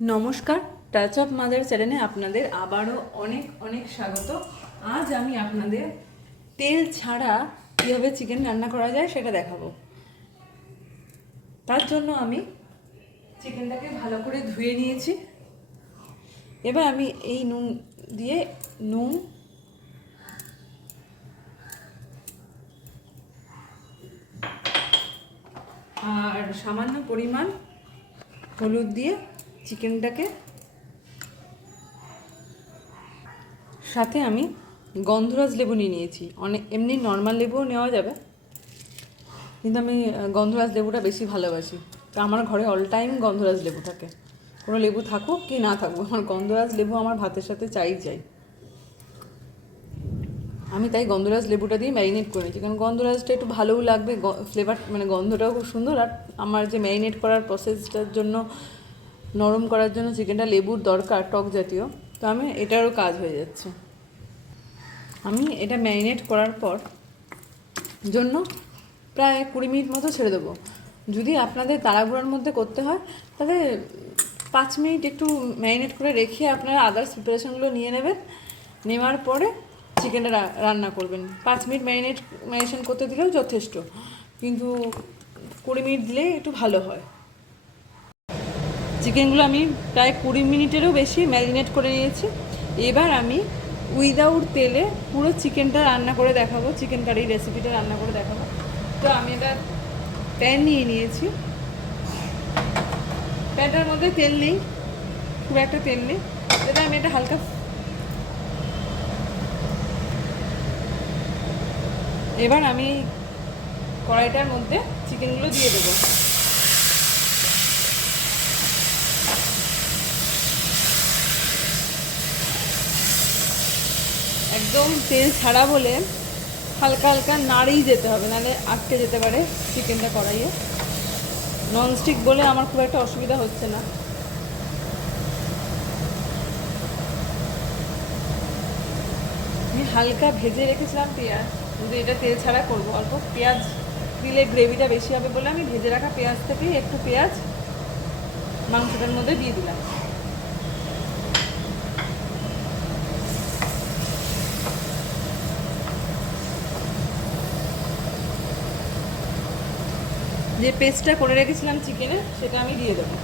নমস্কার, touch of mother চ্যানেলে আপনাদের আবারও অনেক অনেক স্বাগত। আজ আমি আপনাদের তেল ছাড়া কীভাবে চিকেন রান্না করা যায় সেটা দেখাবো। তার জন্য আমি চিকেনটাকে ভালো করে ধুয়ে নিয়েছি। এবার আমি এই নুন দিয়ে নুন আর সামান্য পরিমাণ হলুদ দিয়ে চিকেনটাকে, সাথে আমি গন্ধরাজ লেবু নিয়ে নিয়েছি। অনেক এমনি নর্মাল লেবুও নেওয়া যাবে, কিন্তু আমি গন্ধরাজ লেবুটা বেশি ভালোবাসি। তো আমার ঘরে অল টাইম গন্ধরাজ লেবু থাকে। কোনো লেবু থাকুক কি না থাকুক, আমার গন্ধরাজ লেবু আমার ভাতের সাথে চাই। আমি তাই গন্ধরাজ লেবুটা দিয়ে ম্যারিনেট করে নিয়েছি, কারণ গন্ধরাজটা একটু ভালোও লাগবে, ফ্লেভার মানে গন্ধটাও খুব সুন্দর। আর আমার যে ম্যারিনেট করার প্রসেসটার জন্য, নরম করার জন্য চিকেনটা লেবুর দরকার, টক জাতীয়, তো আমি এটারও কাজ হয়ে যাচ্ছে। আমি এটা ম্যারিনেট করার পর জন্য প্রায় 20 মিনিট মতো ছেড়ে দেবো। যদি আপনাদের তাড়াহুড়োর মধ্যে করতে হয় তাহলে 5 মিনিট একটু ম্যারিনেট করে রেখে আপনারা আদার্স প্রিপারেশনগুলো নিয়ে নেবেন। নেওয়ার পরে চিকেনটা রান্না করবেন। 5 মিনিট ম্যারিনেশন করতে দিলেও যথেষ্ট, কিন্তু 20 মিনিট দিলে একটু ভালো হয়। চিকেনগুলো আমি প্রায় 20 মিনিটেরও বেশি ম্যারিনেট করে নিয়েছি। এবার আমি উইদাউট তেলে পুরো চিকেনটা রান্না করে দেখাবো, চিকেন কারি রেসিপিটা রান্না করে দেখাবো। তো আমি এটা প্যান নিয়ে নিয়েছি। প্যানটার মধ্যে তেল নেই, খুব একটা তেল নেই। এটা আমি এটা হালকা, এবার আমি কড়াইটার মধ্যে চিকেনগুলো দিয়ে দেবো। একদম তেল ছাড়া বলে হালকা হালকা নাড়েই যেতে হবে, নাহলে আটকে যেতে পারে চিকেনটা কড়াইয়ে। ননস্টিক বলে আমার খুব একটা অসুবিধা হচ্ছে না। আমি হালকা ভেজে রেখেছিলাম পেঁয়াজ, কিন্তু এটা তেল ছাড়া করবো। অল্প পেঁয়াজ দিলে গ্রেভিটা বেশি হবে বলে আমি ভেজে রাখা পেঁয়াজ থেকেই একটু পেঁয়াজ মাংসটার মধ্যে দিয়ে দিলাম। যে পেস্টটা করে রেখেছিলাম চিকেনের, সেটা আমি দিয়ে দেবো।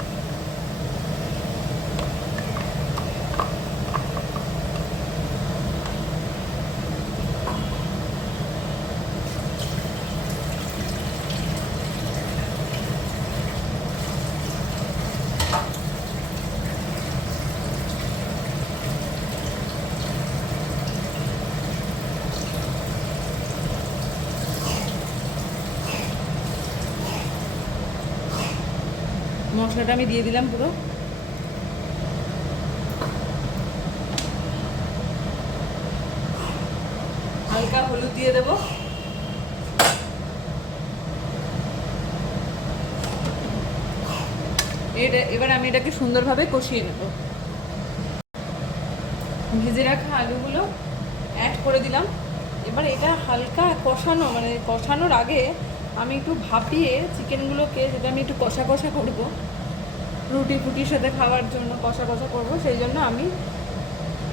মশলাটা আমি দিয়ে দিলাম পুরো। হালকা হলুদ দিয়ে দেবো। এবার আমি এটাকে সুন্দরভাবে কষিয়ে নেব। ভেজে রাখা আলুগুলো অ্যাড করে দিলাম। এবার এটা হালকা কষানো, মানে কষানোর আগে আমি একটু ভাপিয়ে চিকেনগুলোকে, যেটা আমি একটু কষা কষা করবো, রুটি ফুটির সাথে খাওয়ার জন্য কষা কষা করবো, সেই জন্য আমি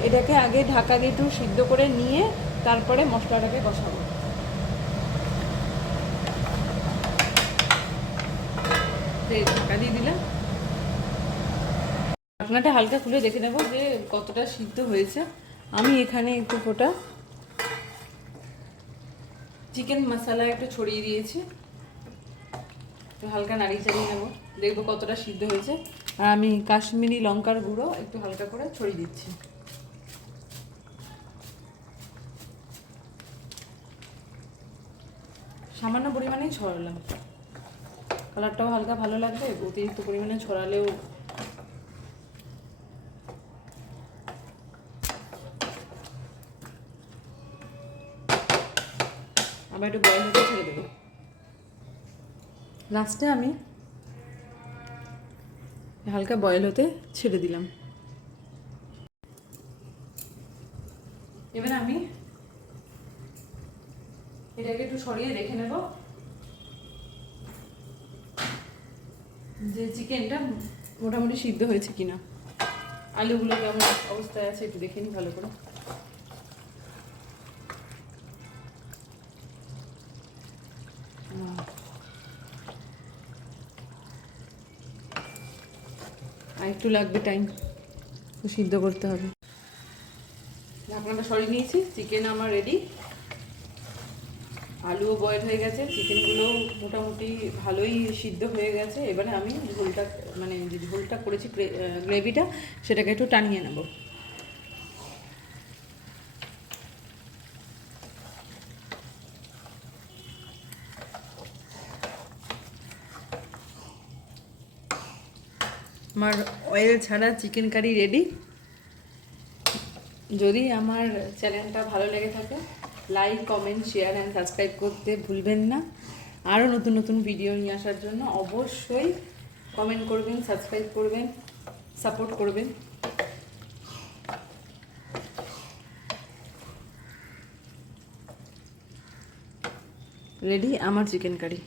এটাকে আগে ঢাকা দিয়ে একটু সিদ্ধ করে নিয়ে তারপরে মশলাটাকে কষাবো। ঢাকা দিয়ে দিলাম। ঢাকনাটা হালকা খুলে দেখে নেবো যে কতটা সিদ্ধ হয়েছে। আমি এখানে একটু ফোঁটা চিকেন মশলা একটু ছড়িয়ে দিয়েছি, একটু হালকা নাড়িয়ে চাড়িয়ে নেবো, দেখবো কতটা সিদ্ধ হয়েছে। আর আমি কাশ্মীরি লঙ্কার গুঁড়ো একটু হালকা করে ছড়িয়ে দিচ্ছি। সামান্য পরিমাণেই ছড়ালাম, কালারটাও হালকা ভালো লাগবে। অতিরিক্ত পরিমাণে ছড়ালেও আবার একটু বয়েল হতে ছেড়ে দেবো। লাস্টে আমি হালকা বয়েল হতে ছেড়ে দিলাম। এবার আমি এটাকে একটু সরিয়ে রেখে নেব, যে চিকেনটা মোটামুটি সিদ্ধ হয়েছে কিনা। আলুগুলো কেমন অবস্থায় আছে একটু দেখে নিই ভালো করে। আর একটু লাগবে টাইম, তো সিদ্ধ করতে হবে। ঢাকনাটা সরিয়ে নিয়েছি, চিকেন আমার রেডি। আলুও বয়েল হয়ে গেছে, চিকেনগুলো মোটামুটি ভালোই সিদ্ধ হয়ে গেছে। এবারে আমি ঝোলটা মানে যে ঝোলটা করেছি গ্রেভিটা, সেটাকে একটু টানিয়ে নেব। আমার অয়েল ছাড়া চিকেন কারি রেডি। যদি আমার চ্যানেলটা ভালো লেগে থাকে, like, comment, share and subscribe করতে ভুলবেন না। আরও নতুন নতুন ভিডিও নিয়ে আসার জন্য অবশ্যই কমেন্ট করবেন, সাবস্ক্রাইব করবেন, সাপোর্ট করবেন। রেডি আমার চিকেন কারি।